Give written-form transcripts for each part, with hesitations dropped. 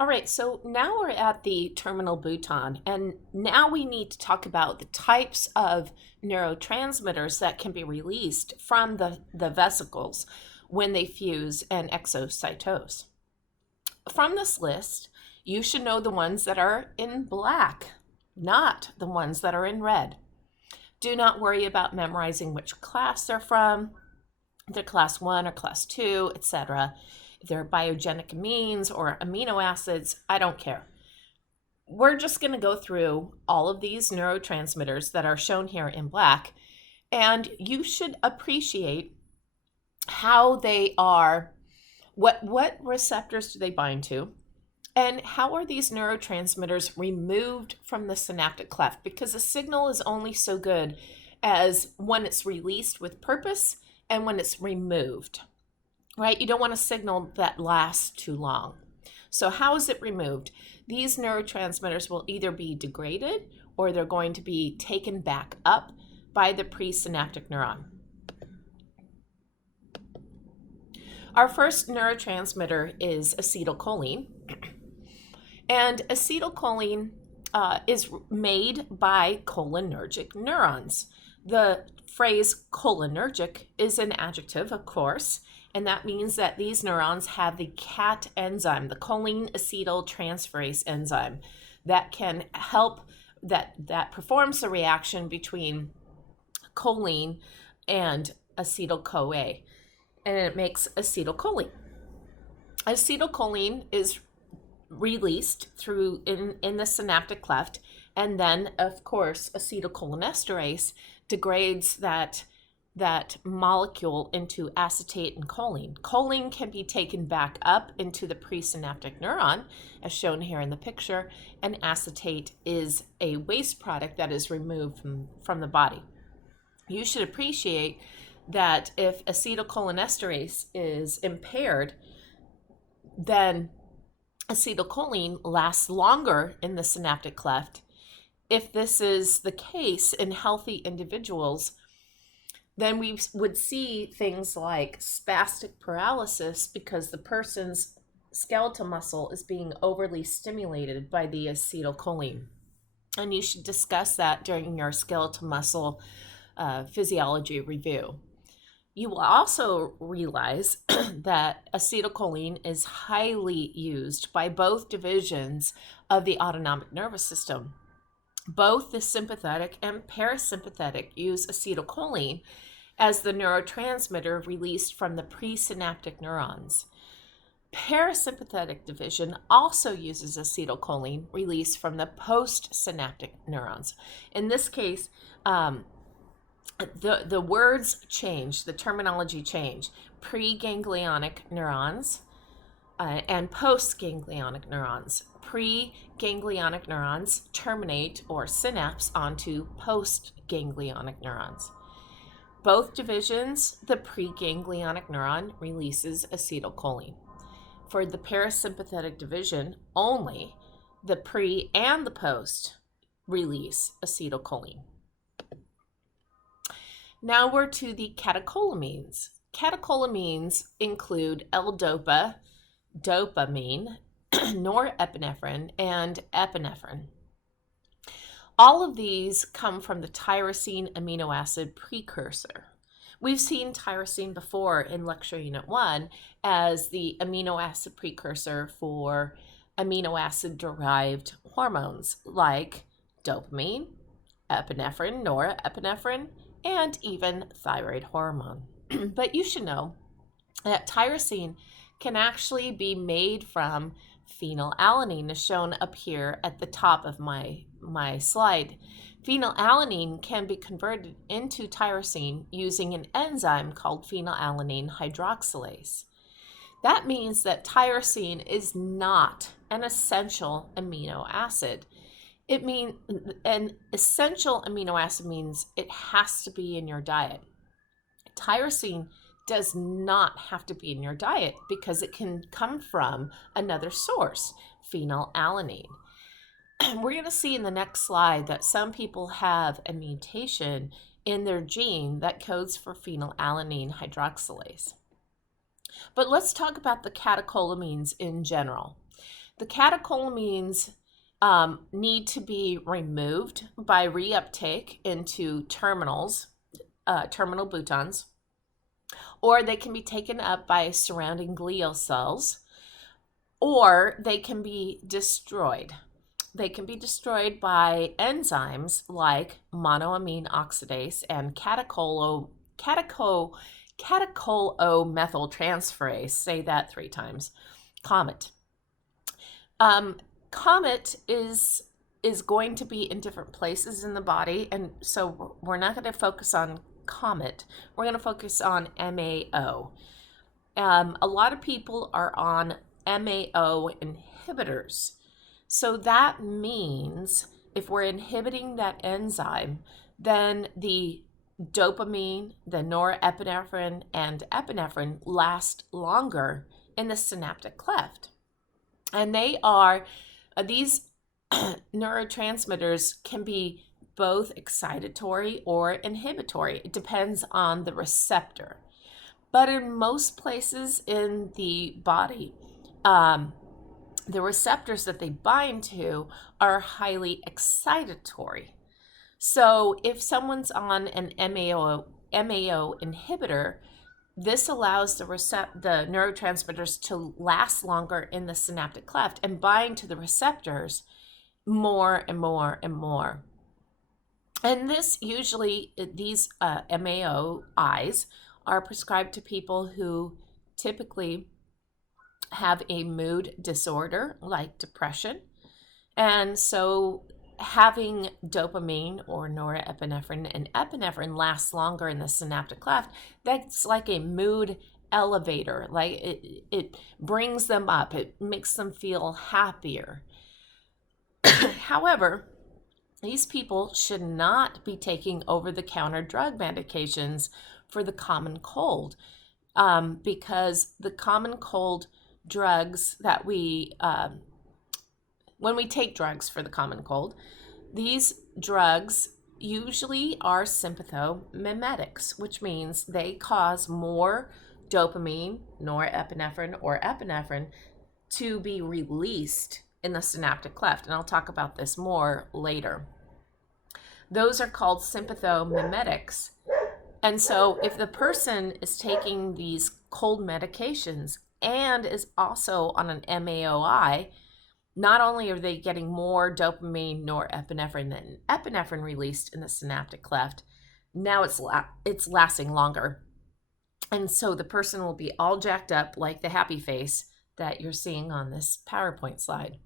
All right, so now we're at the terminal bouton, and now we need to talk about the types of neurotransmitters that can be released from the vesicles when they fuse and exocytose. From this list, you should know the ones that are in black, not the ones that are in red. Do not worry about memorizing which class they're from. They're class 1 or class 2, etc. If they're biogenic amines or amino acids, I don't care. We're just going to go through all of these neurotransmitters that are shown here in black, and you should appreciate how they are, what receptors do they bind to, and how are these neurotransmitters removed from the synaptic cleft, because a signal is only so good as when it's released with purpose and when it's removed, right? You don't want a signal that lasts too long. So how is it removed? These neurotransmitters will either be degraded or they're going to be taken back up by the presynaptic neuron. Our first neurotransmitter is acetylcholine. And acetylcholine is made by cholinergic neurons. The phrase cholinergic is an adjective, of course, and that means that these neurons have the CAT enzyme, the choline acetyltransferase enzyme, that can help, that performs the reaction between choline and acetyl-CoA, and it makes acetylcholine. Acetylcholine is released through in the synaptic cleft, and then of course acetylcholinesterase degrades that molecule into acetate and choline. Choline can be taken back up into the presynaptic neuron as shown here in the picture, and acetate is a waste product that is removed from the body. You should appreciate that if acetylcholinesterase is impaired, then acetylcholine lasts longer in the synaptic cleft. If this is the case in healthy individuals, then we would see things like spastic paralysis because the person's skeletal muscle is being overly stimulated by the acetylcholine. And you should discuss that during your skeletal muscle physiology review. You will also realize that acetylcholine is highly used by both divisions of the autonomic nervous system. Both the sympathetic and parasympathetic use acetylcholine as the neurotransmitter released from the presynaptic neurons. Parasympathetic division also uses acetylcholine released from the postsynaptic neurons. In this case, the words change, the terminology change. Preganglionic neurons and postganglionic neurons. Preganglionic neurons terminate or synapse onto postganglionic neurons. Both divisions, the preganglionic neuron releases acetylcholine. For the parasympathetic division, only the pre and the post release acetylcholine. Now we're to the catecholamines. Catecholamines include L-dopa, dopamine, norepinephrine, and epinephrine. All of these come from the tyrosine amino acid precursor. We've seen tyrosine before in lecture unit 1 as the amino acid precursor for amino acid derived hormones like dopamine, epinephrine, norepinephrine, and even thyroid hormone. But you should know that tyrosine can actually be made from phenylalanine, as shown up here at the top of my slide. Phenylalanine can be converted into tyrosine using an enzyme called phenylalanine hydroxylase. That means that tyrosine is not an essential amino acid. It means an essential amino acid means it has to be in your diet. Tyrosine does not have to be in your diet because it can come from another source, phenylalanine. We're going to see in the next slide that some people have a mutation in their gene that codes for phenylalanine hydroxylase. But let's talk about the catecholamines in general. The catecholamines need to be removed by reuptake into terminal boutons, or they can be taken up by surrounding glial cells, or they can be destroyed. They can be destroyed by enzymes like monoamine oxidase and catecholomethyltransferase. Say that 3 times. COMET. COMET is going to be in different places in the body, and so we're not going to focus on COMET. We're going to focus on MAO. A lot of people are on MAO inhibitors. So that means if we're inhibiting that enzyme, then the dopamine, the norepinephrine, and epinephrine last longer in the synaptic cleft. And these neurotransmitters can be both excitatory or inhibitory. It depends on the receptor. But in most places in the body, the receptors that they bind to are highly excitatory. So if someone's on an MAO inhibitor, this allows the neurotransmitters to last longer in the synaptic cleft and bind to the receptors more and more and more. And these MAOIs are prescribed to people who typically have a mood disorder like depression. And so having dopamine or norepinephrine and epinephrine last longer in the synaptic cleft, that's like a mood elevator. Like it brings them up, it makes them feel happier. However, these people should not be taking over-the-counter drug medications for the common cold, because the common cold drugs that when we take drugs for the common cold, these drugs usually are sympathomimetics, which means they cause more dopamine, norepinephrine, or epinephrine to be released in the synaptic cleft. And I'll talk about this more later. Those are called sympathomimetics. And so if the person is taking these cold medications and is also on an MAOI, not only are they getting more dopamine, norepinephrine, and epinephrine released in the synaptic cleft, now it's lasting longer. And so the person will be all jacked up like the happy face that you're seeing on this PowerPoint slide.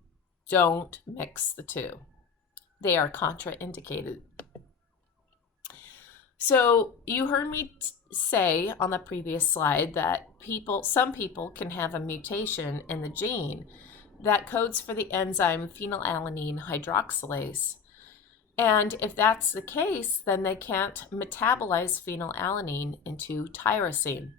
Don't mix the two. They are contraindicated. So you heard me say on the previous slide that some people can have a mutation in the gene that codes for the enzyme phenylalanine hydroxylase. And if that's the case, then they can't metabolize phenylalanine into tyrosine.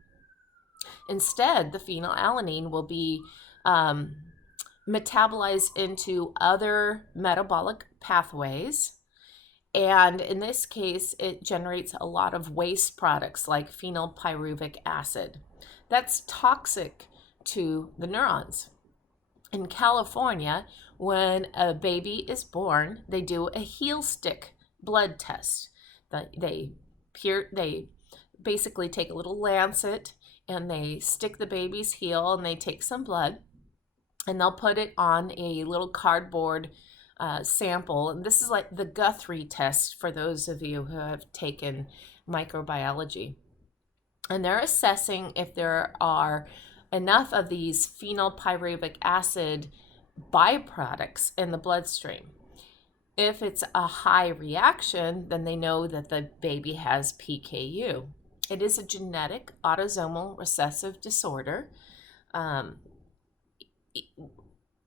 Instead, the phenylalanine will be metabolized into other metabolic pathways. And in this case, it generates a lot of waste products like phenylpyruvic acid. That's toxic to the neurons. In California, when a baby is born, they do a heel stick blood test. They basically take a little lancet and they stick the baby's heel and they take some blood and they'll put it on a little cardboard sample. And this is like the Guthrie test for those of you who have taken microbiology. And they're assessing if there are enough of these phenylpyruvic acid byproducts in the bloodstream. If it's a high reaction, then they know that the baby has PKU. It is a genetic autosomal recessive disorder.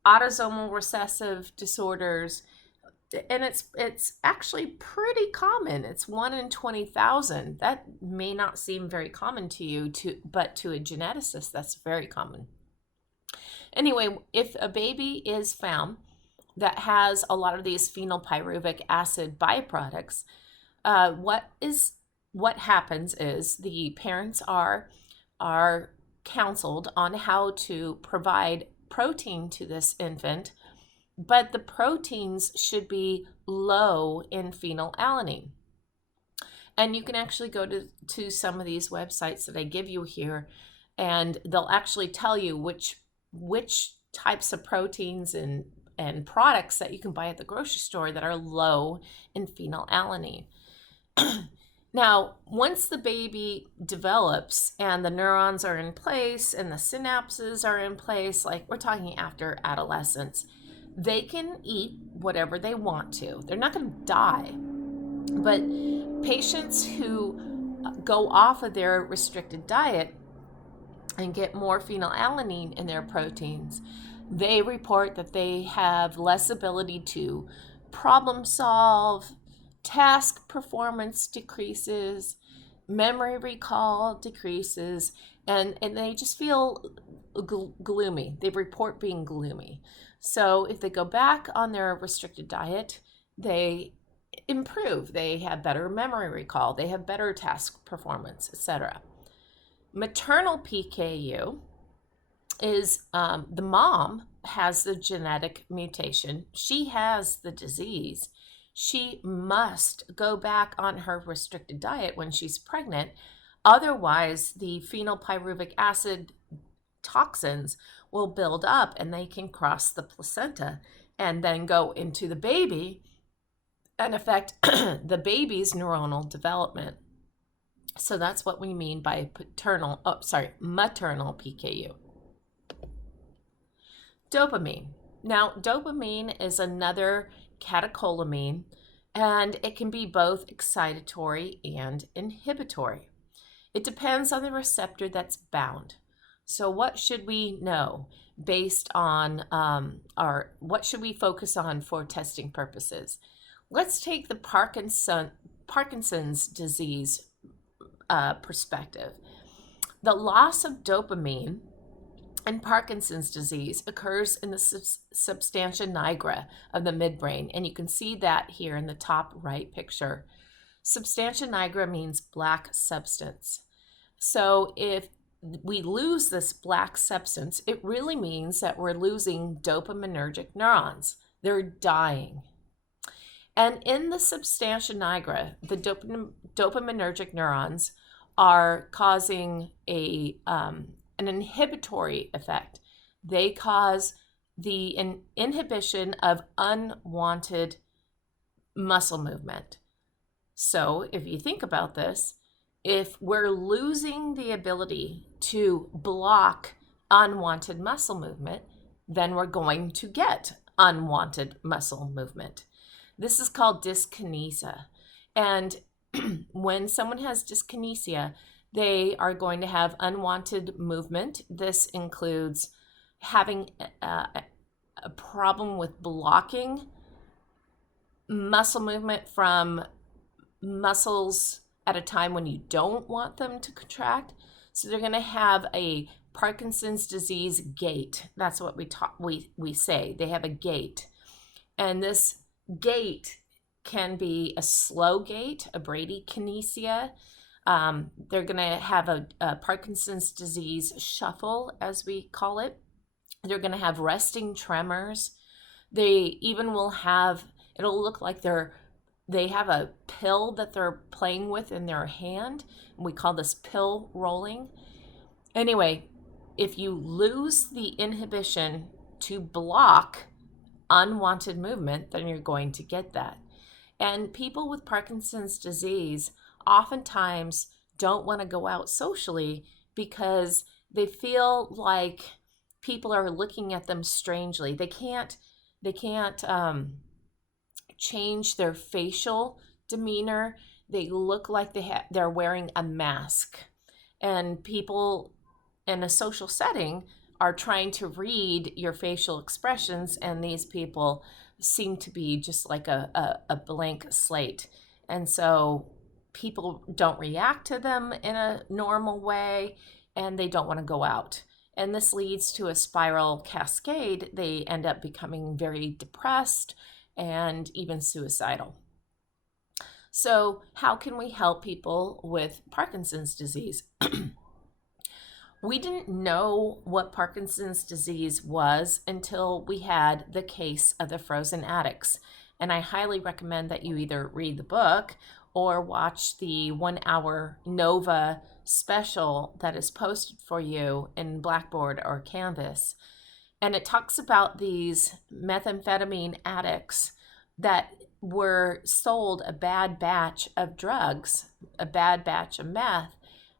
Autosomal recessive disorders, and it's actually pretty common. It's 1 in 20,000. That may not seem very common to you, but to a geneticist, that's very common. Anyway, if a baby is found that has a lot of these phenylpyruvic acid byproducts, what happens is the parents are counseled on how to provide protein to this infant, but the proteins should be low in phenylalanine. And you can actually go to some of these websites that I give you here, and they'll actually tell you which types of proteins and products that you can buy at the grocery store that are low in phenylalanine. Now, once the baby develops and the neurons are in place and the synapses are in place, like we're talking after adolescence, they can eat whatever they want to. They're not going to die. But patients who go off of their restricted diet and get more phenylalanine in their proteins, they report that they have less ability to problem solve, task performance decreases, memory recall decreases, and they just feel gloomy. They report being gloomy. So if they go back on their restricted diet, they improve. They have better memory recall. They have better task performance, etc. Maternal PKU is the mom has the genetic mutation. She has the disease. She must go back on her restricted diet when she's pregnant. Otherwise, the phenylpyruvic acid toxins will build up and they can cross the placenta and then go into the baby and affect the baby's neuronal development. So that's what we mean by maternal PKU. Dopamine. Now, dopamine is another catecholamine, and it can be both excitatory and inhibitory. It depends on the receptor that's bound. So what should we know based on what should we focus on for testing purposes? Let's take the Parkinson's disease perspective. The loss of dopamine in Parkinson's disease occurs in the substantia nigra of the midbrain, and you can see that here in the top right picture. Substantia nigra means black substance. So if we lose this black substance, it really means that we're losing dopaminergic neurons. They're dying. And in the substantia nigra, the dopaminergic neurons are causing an inhibitory effect. They cause the inhibition of unwanted muscle movement. So if you think about this, if we're losing the ability to block unwanted muscle movement, then we're going to get unwanted muscle movement. This is called dyskinesia. And when someone has dyskinesia, they are going to have unwanted movement. This includes having a problem with blocking muscle movement from muscles at a time when you don't want them to contract. So they're going to have a Parkinson's disease gait. That's what we say. They have a gait. And this gait can be a slow gait, a bradykinesia. They're going to have a Parkinson's disease shuffle, as we call it. They're going to have resting tremors. They even will have, it'll look like they have a pill that they're playing with in their hand. We call this pill rolling. Anyway, if you lose the inhibition to block unwanted movement, then you're going to get that. And people with Parkinson's disease oftentimes don't want to go out socially because they feel like people are looking at them strangely. They can't change their facial demeanor. They look like they're wearing a mask. And people in a social setting are trying to read your facial expressions, and these people seem to be just like a blank slate. And so people don't react to them in a normal way, and they don't want to go out. And this leads to a spiral cascade. They end up becoming very depressed and even suicidal. So how can we help people with Parkinson's disease? We didn't know what Parkinson's disease was until we had the case of the frozen addicts. And I highly recommend that you either read the book or watch the 1 hour Nova special that is posted for you in Blackboard or Canvas. And it talks about these methamphetamine addicts that were sold a bad batch of drugs, a bad batch of meth,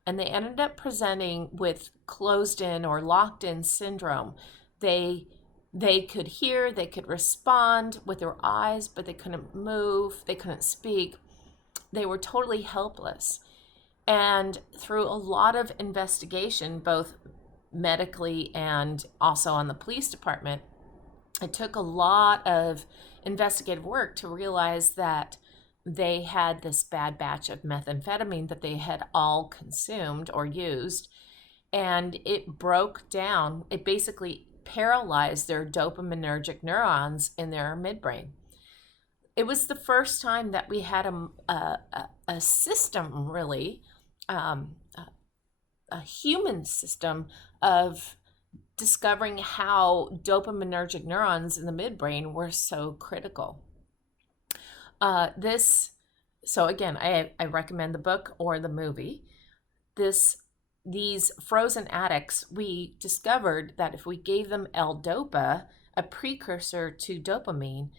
and they ended up presenting with closed in or locked in syndrome. They could hear, they could respond with their eyes, but they couldn't move, they couldn't speak. They were totally helpless. And through a lot of investigation, both medically and also on the police department, it took a lot of investigative work to realize that they had this bad batch of methamphetamine that they had all consumed or used, and it broke down. It basically paralyzed their dopaminergic neurons in their midbrain. It was the first time that we had a system, really, a human system of discovering how dopaminergic neurons in the midbrain were so critical. So again, I recommend the book or the movie. These frozen addicts, we discovered that if we gave them L-Dopa, a precursor to dopamine,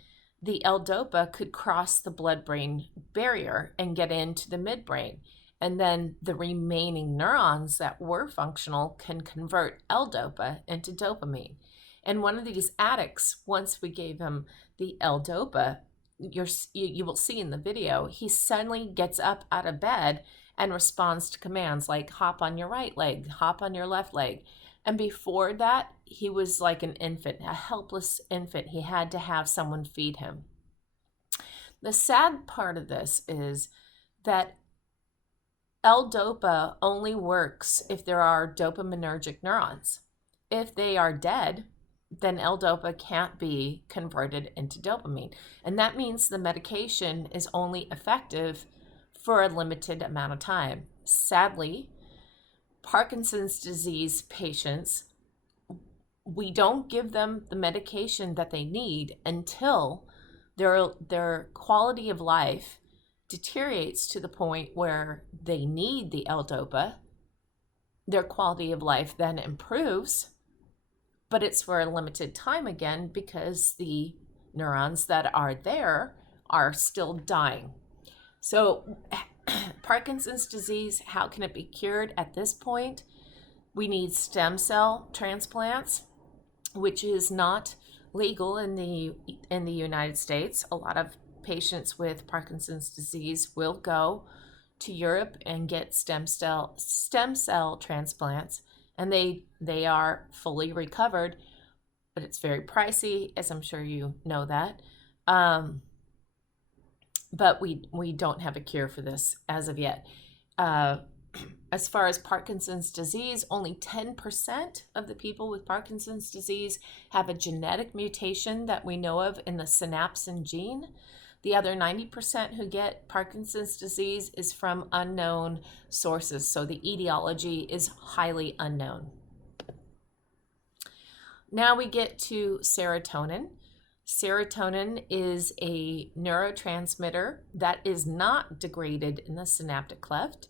the L-Dopa could cross the blood-brain barrier and get into the midbrain. And then the remaining neurons that were functional can convert L-Dopa into dopamine. And one of these addicts, once we gave him the L-Dopa, you will see in the video, he suddenly gets up out of bed and responds to commands like hop on your right leg, hop on your left leg. And before that, he was like an infant, a helpless infant. He had to have someone feed him. The sad part of this is that L-Dopa only works if there are dopaminergic neurons. If they are dead, then L-Dopa can't be converted into dopamine. And that means the medication is only effective for a limited amount of time. Sadly, Parkinson's disease patients, we don't give them the medication that they need until their quality of life deteriorates to the point where they need the L-Dopa. Their quality of life then improves, but it's for a limited time again because the neurons that are there are still dying. So Parkinson's disease, how can it be cured at this point? We need stem cell transplants, which is not legal in the United States. A lot of patients with Parkinson's disease will go to Europe and get stem cell transplants, and they are fully recovered, but it's very pricey, as I'm sure you know that. But we don't have a cure for this as of yet. As far as Parkinson's disease, only 10% of the people with Parkinson's disease have a genetic mutation that we know of in the synapsin gene. The other 90% who get Parkinson's disease is from unknown sources, so the etiology is highly unknown. Now we get to serotonin. Serotonin is a neurotransmitter that is not degraded in the synaptic cleft.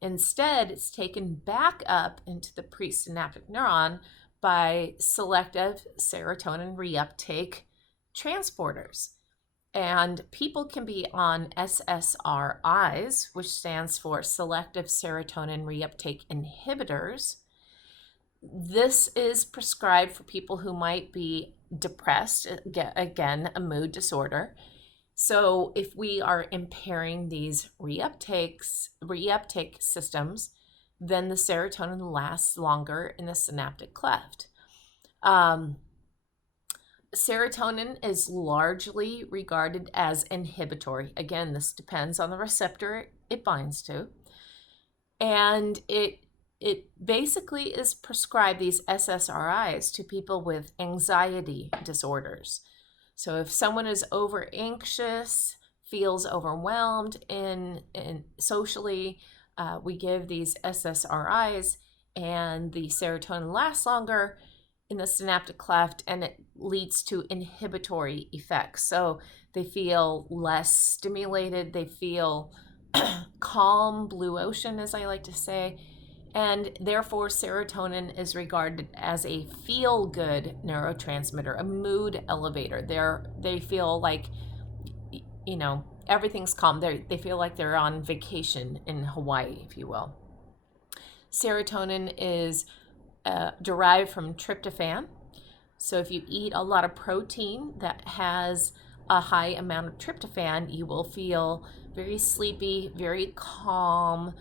Instead, it's taken back up into the presynaptic neuron by selective serotonin reuptake transporters. And people can be on SSRIs, which stands for selective serotonin reuptake inhibitors. This is prescribed for people who might be depressed, again, a mood disorder. So if we are impairing these reuptake systems, then the serotonin lasts longer in the synaptic cleft. Serotonin is largely regarded as inhibitory. Again, this depends on the receptor it binds to. And it basically is prescribed, these SSRIs, to people with anxiety disorders. So if someone is over anxious, feels overwhelmed in socially, we give these SSRIs, and the serotonin lasts longer in the synaptic cleft, and it leads to inhibitory effects. So they feel less stimulated, they feel calm, blue ocean, as I like to say, and therefore serotonin is regarded as a feel-good neurotransmitter, a mood elevator. They feel like, everything's calm. They feel like they're on vacation in Hawaii, if you will. Serotonin is derived from tryptophan. So if you eat a lot of protein that has a high amount of tryptophan, you will feel very sleepy, very calm,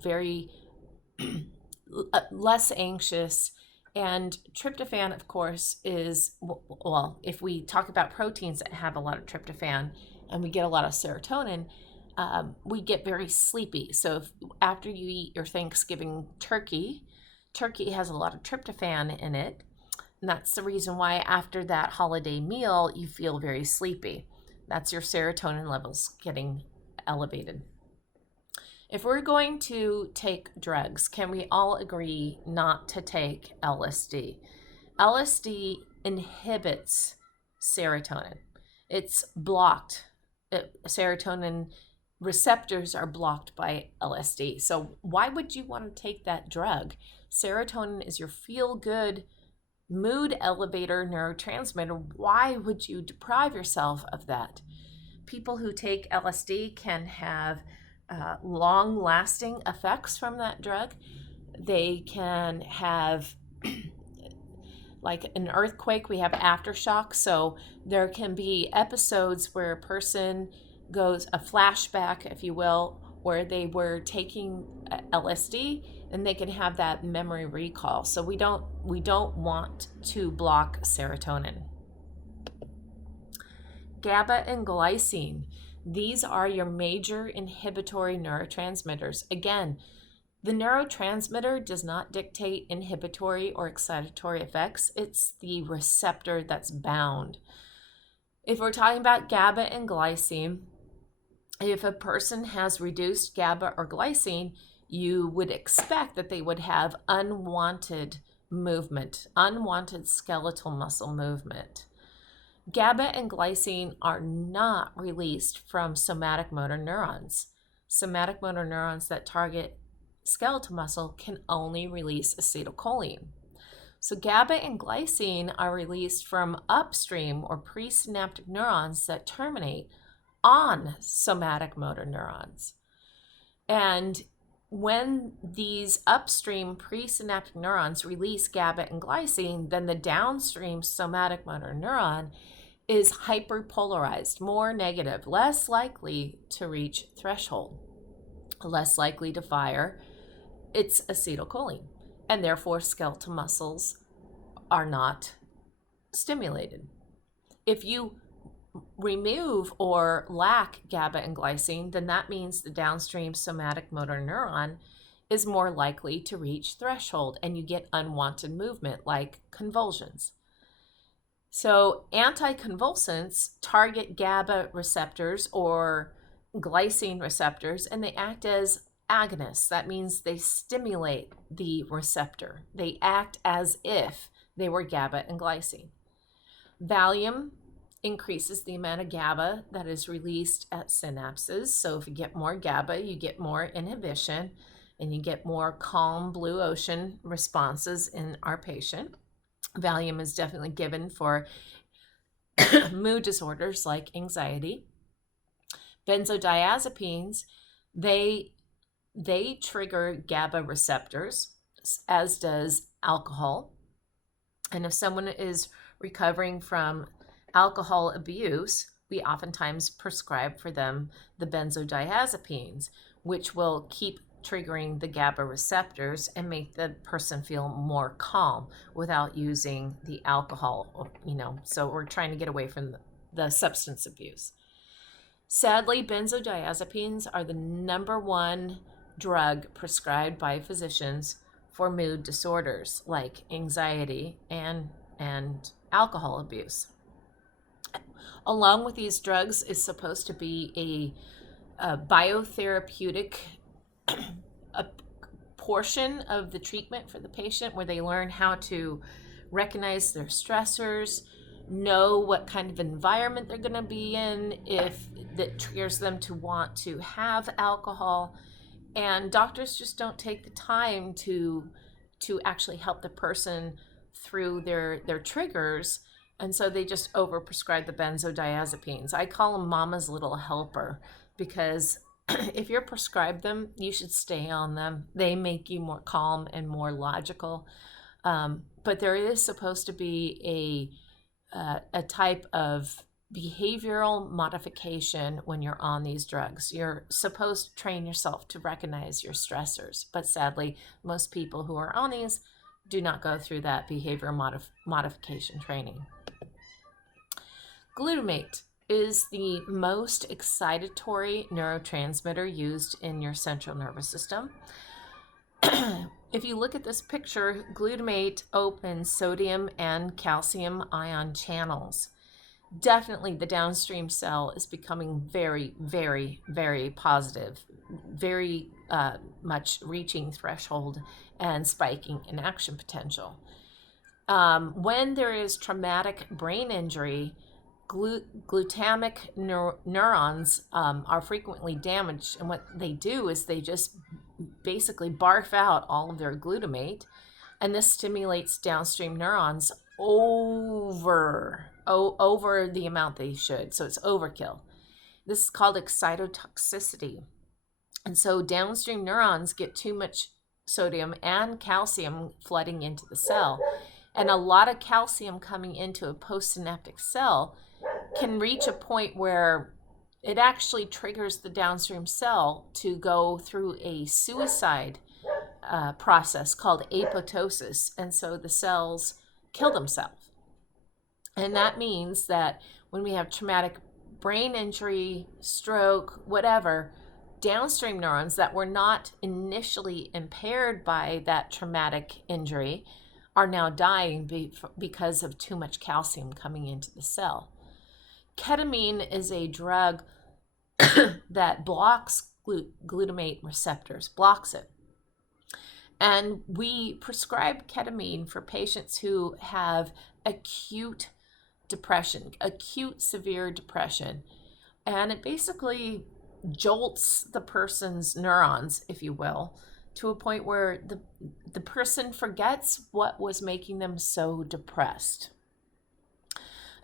very less anxious. And tryptophan, of course, is, well, if we talk about proteins that have a lot of tryptophan and we get a lot of serotonin, we get very sleepy. So after you eat your Thanksgiving turkey has a lot of tryptophan in it. And that's the reason why after that holiday meal, you feel very sleepy. That's your serotonin levels getting elevated. If we're going to take drugs, can we all agree not to take LSD? LSD inhibits serotonin. It's blocked. Serotonin receptors are blocked by LSD. So why would you want to take that drug? Serotonin is your feel-good mood elevator neurotransmitter. Why would you deprive yourself of that? People who take LSD can have long-lasting effects from that drug. They can have like an earthquake, we have aftershock. So there can be episodes where a person goes, a flashback, if you will, where they were taking LSD, and they can have that memory recall. So we don't want to block serotonin. GABA and glycine. These are your major inhibitory neurotransmitters. Again, the neurotransmitter does not dictate inhibitory or excitatory effects. It's the receptor that's bound. If we're talking about GABA and glycine, if a person has reduced GABA or glycine, you would expect that they would have unwanted movement, unwanted skeletal muscle movement. GABA and glycine are not released from somatic motor neurons. Somatic motor neurons that target skeletal muscle can only release acetylcholine. So GABA and glycine are released from upstream or presynaptic neurons that terminate on somatic motor neurons. And when these upstream presynaptic neurons release GABA and glycine, then the downstream somatic motor neuron is hyperpolarized, more negative, less likely to reach threshold, less likely to fire its acetylcholine, and therefore skeletal muscles are not stimulated. If you remove or lack GABA and glycine, then that means the downstream somatic motor neuron is more likely to reach threshold, and you get unwanted movement like convulsions. So anticonvulsants target GABA receptors or glycine receptors, and they act as agonists. That means they stimulate the receptor. They act as if they were GABA and glycine. Valium increases the amount of GABA that is released at synapses. So if you get more GABA, you get more inhibition, and you get more calm blue ocean responses in our patient. Valium is definitely given for mood disorders like anxiety. Benzodiazepines, they trigger GABA receptors, as does alcohol. And if someone is recovering from alcohol abuse, we oftentimes prescribe for them the benzodiazepines, which will keep triggering the GABA receptors and make the person feel more calm without using the alcohol, so we're trying to get away from the substance abuse. Sadly, benzodiazepines are the number one drug prescribed by physicians for mood disorders like anxiety and alcohol abuse. Along with these drugs is supposed to be a biotherapeutic portion of the treatment for the patient where they learn how to recognize their stressors, know what kind of environment they're going to be in if that triggers them to want to have alcohol. And doctors just don't take the time to actually help the person through their triggers, and so they just overprescribe the benzodiazepines. I call them mama's little helper, because if you're prescribed them, you should stay on them. They make you more calm and more logical. But there is supposed to be a type of behavioral modification when you're on these drugs. You're supposed to train yourself to recognize your stressors, but sadly, most people who are on these do not go through that behavior modification training. Glutamate is the most excitatory neurotransmitter used in your central nervous system. If you look at this picture, glutamate opens sodium and calcium ion channels. Definitely the downstream cell is becoming very, very, very positive, very much reaching threshold and spiking in action potential. When there is traumatic brain injury, glutamic neurons are frequently damaged, and what they do is they just basically barf out all of their glutamate, and this stimulates downstream neurons over the amount they should. So it's overkill. This is called excitotoxicity. And so downstream neurons get too much sodium and calcium flooding into the cell. And a lot of calcium coming into a postsynaptic cell can reach a point where it actually triggers the downstream cell to go through a suicide process called apoptosis. And so the cells kill themselves. And that means that when we have traumatic brain injury, stroke, whatever, downstream neurons that were not initially impaired by that traumatic injury are now dying because of too much calcium coming into the cell. Ketamine is a drug that blocks glutamate receptors, blocks it. And we prescribe ketamine for patients who have acute depression, acute severe depression. And it basically jolts the person's neurons, if you will, to a point where the person forgets what was making them so depressed.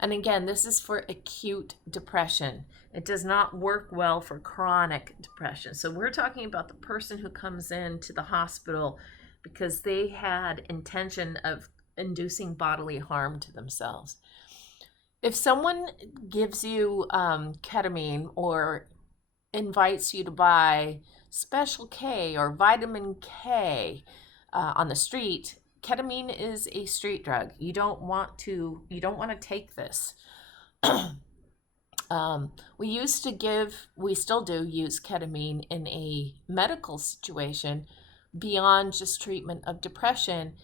And again, this is for acute depression. It does not work well for chronic depression. So we're talking about the person who comes into the hospital because they had intention of inducing bodily harm to themselves. If someone gives you ketamine or invites you to buy Special K or Vitamin K on the street, ketamine is a street drug. You don't want to take this. We still do use ketamine in a medical situation beyond just treatment of depression.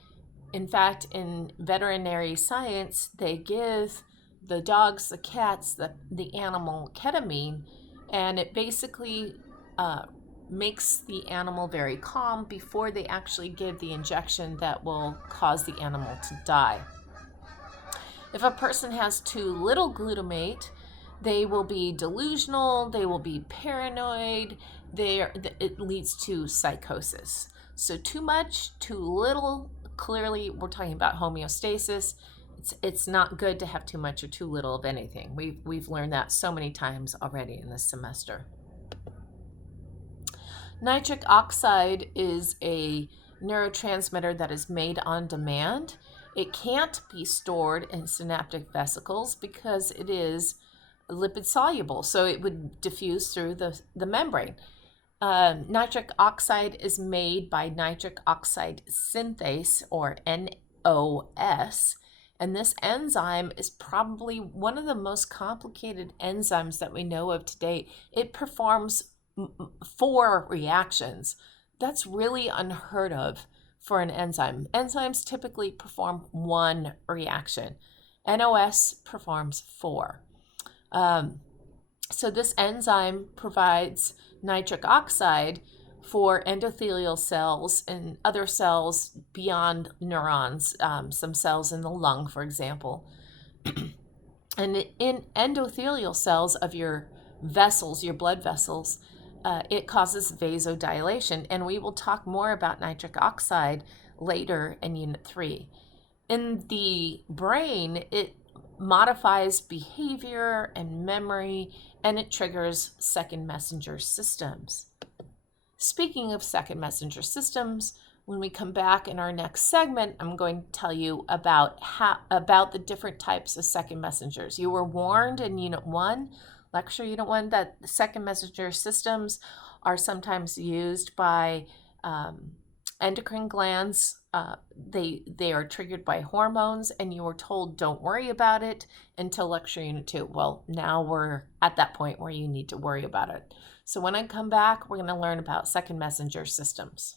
In fact, in veterinary science, they give the dogs, the cats, the animal ketamine, and it basically makes the animal very calm before they actually give the injection that will cause the animal to die. If a person has too little glutamate, they will be delusional, they will be paranoid, it leads to psychosis. So too much, too little, clearly we're talking about homeostasis. It's not good to have too much or too little of anything. We've learned that so many times already in this semester. Nitric oxide is a neurotransmitter that is made on demand. It can't be stored in synaptic vesicles because it is lipid soluble, so it would diffuse through the membrane. Nitric oxide is made by nitric oxide synthase, or NOS, and this enzyme is probably one of the most complicated enzymes that we know of to date. It performs 4 reactions. That's really unheard of for an enzyme. Enzymes typically perform 1 reaction. NOS performs 4. So this enzyme provides nitric oxide for endothelial cells and other cells beyond neurons, some cells in the lung, for example. And in endothelial cells of your vessels, your blood vessels, it causes vasodilation. And we will talk more about nitric oxide later in Unit 3. In the brain, it modifies behavior and memory, and it triggers second messenger systems. Speaking of second messenger systems, when we come back in our next segment, I'm going to tell you about the different types of second messengers. You were warned in Unit 1, lecture Unit 1, that the second messenger systems are sometimes used by endocrine glands. They are triggered by hormones, and you were told don't worry about it until lecture Unit 2. Well, now we're at that point where you need to worry about it. So when I come back, we're going to learn about second messenger systems.